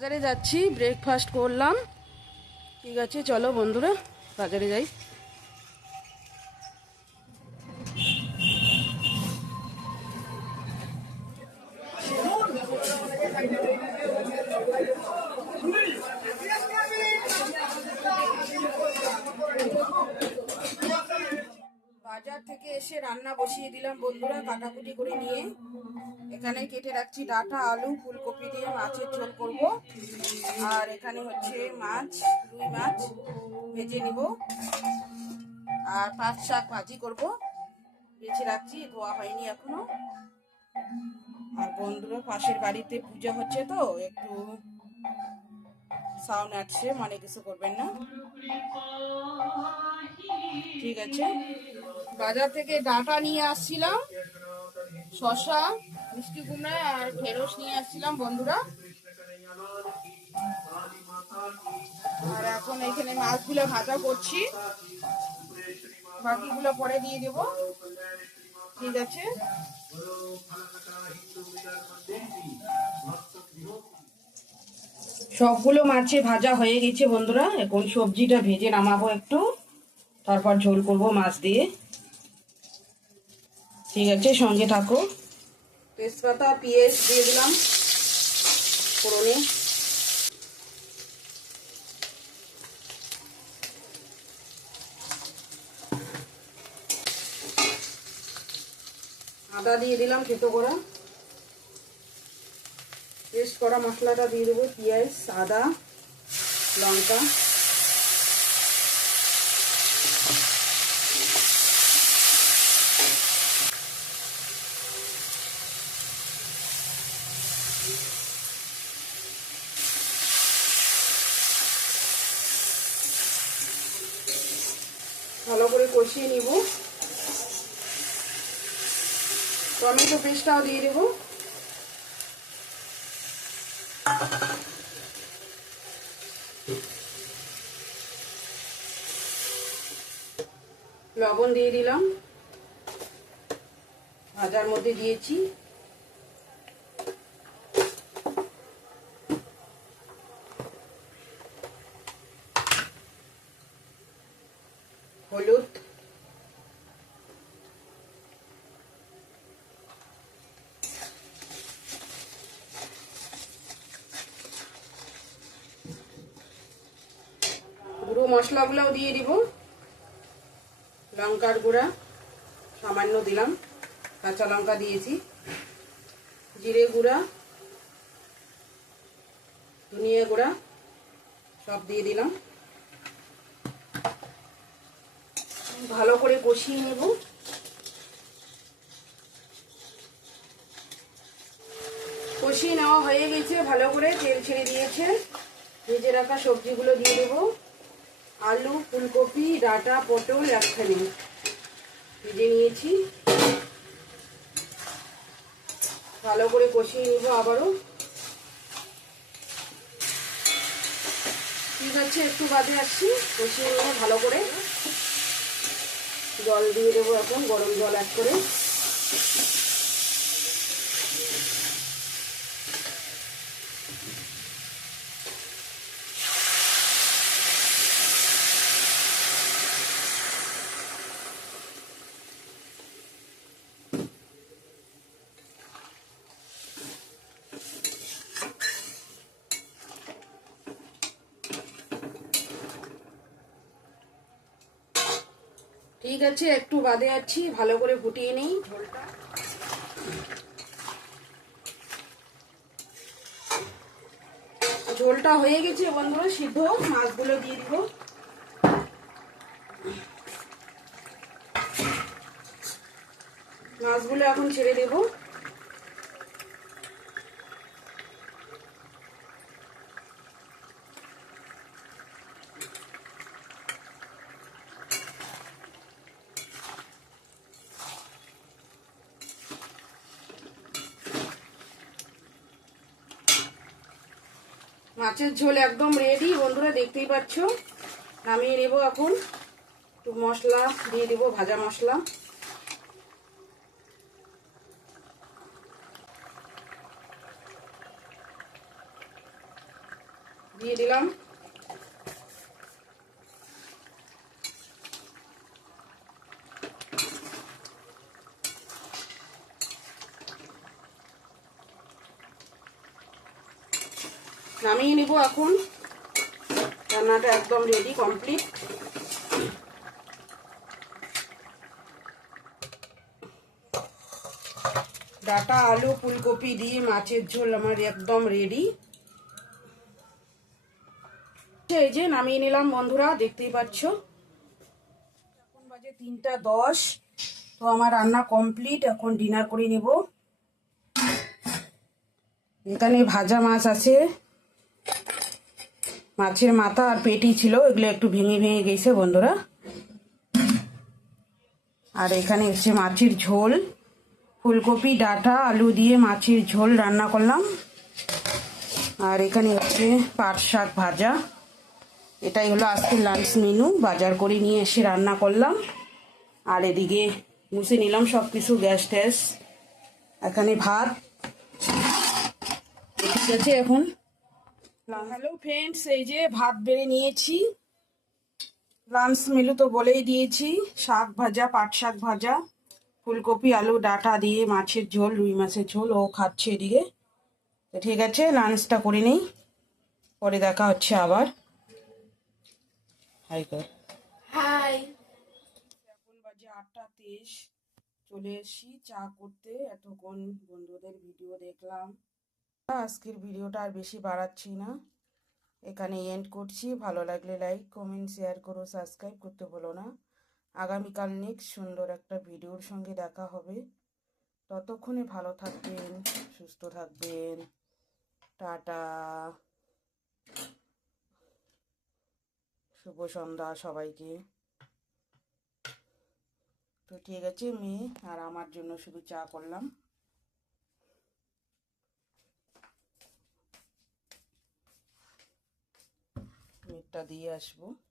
বাজারে যাচ্ছি ব্রেকফাস্ট করলাম। ঠিক আছে চলো বন্ধুরা বাজারে যাই। এসে রান্না বসিয়ে দিলাম বন্ধুরা, কাটাকুটি করে নিয়ে। এখানে কেটে রাখছি ডাটা, আলু, ফুলকপি দিয়ে মাছের ঝোল করব। আর এখানে হচ্ছে মাছ, রুই মাছ ভেজে নিব। আর পাঁচ শাক ভাজি করব। বেছে রাখছি, ধোয়া হয়নি এখনও। আর বন্ধুরা, পাশের বাড়িতে পূজা হচ্ছে তো, একটু সাউন্ড আসছে মানে কিছু করবেন না। ঠিক আছে। বাজার থেকে ডাটা নিয়ে আসছিলাম শশা মিষ্টি কুমড়া আর ঢেঁড়স নিয়ে আসছিলাম বন্ধুরা। আর এখন এখানে মাছগুলো ভাজা করছি। বাকিগুলো পরে দিয়ে দেব। ঠিক আছে? সবগুলো মাছে ভাজা হয়ে গেছে বন্ধুরা। এখন সবজিটা ভেজে নামাবো একটু। তারপর ঝোল করব মাছ দিয়ে। ঠিক আছে, সঙ্গে থাকো। তেজপাতা, পেঁয়াজ দিয়ে দিলাম ফোড়নে। আদা দিয়ে দিলাম থেতো করা। পেস্ট করা মশলাটা দিয়ে দেবো, পেঁয়াজ, আদা, লঙ্কা ভালো করে কষিয়ে নিব। টমেটো পেস্টটাও দিয়ে দেবো। লবণ দিয়ে দিলাম। ভাজার মধ্যে দিয়েছি হলুদ গুঁড়ো মশলাগুলোও দিয়ে দিব। লঙ্কার গুঁড়া সামান্য দিলাম, কাঁচা লঙ্কা দিয়েছি। জিরে গুঁড়া, ধনিয়া গুঁড়া সব দিয়ে দিলাম। ভালো করে কষিয়ে নেব। কষিয়ে নেওয়া হয়ে গেছে, ভালো করে তেল ছেড়ে দিয়েছে। ভেজে রাখা সবজিগুলো দিয়ে দেবো। আলু, ফুলকপি, ডাটা, পটল, একখানে। ভেজে নিয়েছি। ভালো করে কষিয়ে নিব আবারও। ঠিক আছে, একটু বাদে আসছি। কষিয়ে নেব ভালো করে। জল দিয়ে দেবো এখন, গরম জল অ্যাড করে। ঠিক আছে, একটু বাদে আছি, ভালো করে ফুটিয়ে নিই। ঝোলটা ঝোলটা হয়ে গেছে বন্ধুরা, সিদ্ধ মাছগুলো দিয়ে দিব। মাছগুলো এখন ছেড়ে দেব। মাছের ঝোল একদম রেডি বন্ধুরা দেখতেই পাচ্ছ। নামিয়ে নেব এখন। একটু মশলা দিয়ে দেবো, ভাজা মশলা। দিয়ে দিলাম। নামিয়ে নিব এখন। রান্নাটা একদম রেডি কমপ্লিট ডাটা, আলু, ফুলকপি দিয়ে মাছের ঝোল আমার একদম রেডি এই যে নামিয়ে নিলাম বন্ধুরা, দেখতেই পাচ্ছ। এখন বাজে তিনটা দশ, তো আমার রান্না কমপ্লিট এখন ডিনার করে নেব। এখানে ভাজা মাছ আছে। মাছের মাথা আর পেটি ছিল, এগুলো একটু ভেঙে ভেঙে গেছে বন্ধুরা। আর এখানে হচ্ছে মাছের ঝোল, ফুলকপি, ডাঁটা, আলু দিয়ে মাছের ঝোল রান্না করলাম। আর এখানে হচ্ছে পাট শাক ভাজা। এটাই হলো আজকের লাঞ্চ মেনু বাজার করে নিয়ে এসে রান্না করলাম। আর এদিকে মুছে নিলাম সব কিছু গ্যাস ট্যাস। এখানে ভাত। ঠিক আছে এখন। হ্যালো ফ্রেন্ডস এই যে ভাত বেড়ে নিয়েছি। লাঞ্চ মেনু তো বলেই দিয়েছি শাক ভাজা পাট শাক ভাজা ফুলকপি আলু ডাটা দিয়ে মাছের ঝোল রুই মাছের ঝোল ও খাচ্ছে এদিকে। তো ঠিক আছে লাঞ্চটা করে নেই পরে দেখা হচ্ছে আবার। হাই কর হাই এখন বাজে আটটা তেইশ চলে এসি চা করতে। এতক্ষণ বন্ধুদের ভিডিও দেখলাম। আজকের ভিডিওটা আর বেশি বাড়াচ্ছি না। এখানে এন্ড করছি। ভালো লাগলে লাইক কমেন্ট শেয়ার করো সাবস্ক্রাইব করতে বলো না। আগামীকাল নেক্সট সুন্দর একটা ভিডিওর সঙ্গে দেখা হবে। ততক্ষণে ভালো থাকবেন, সুস্থ থাকবেন। টাটা। শুভ সন্ধ্যা সবাইকে। তো ঠিক আছে, মেয়ে আর আমার জন্য শুধু চা করলাম। দিয়ে আসব।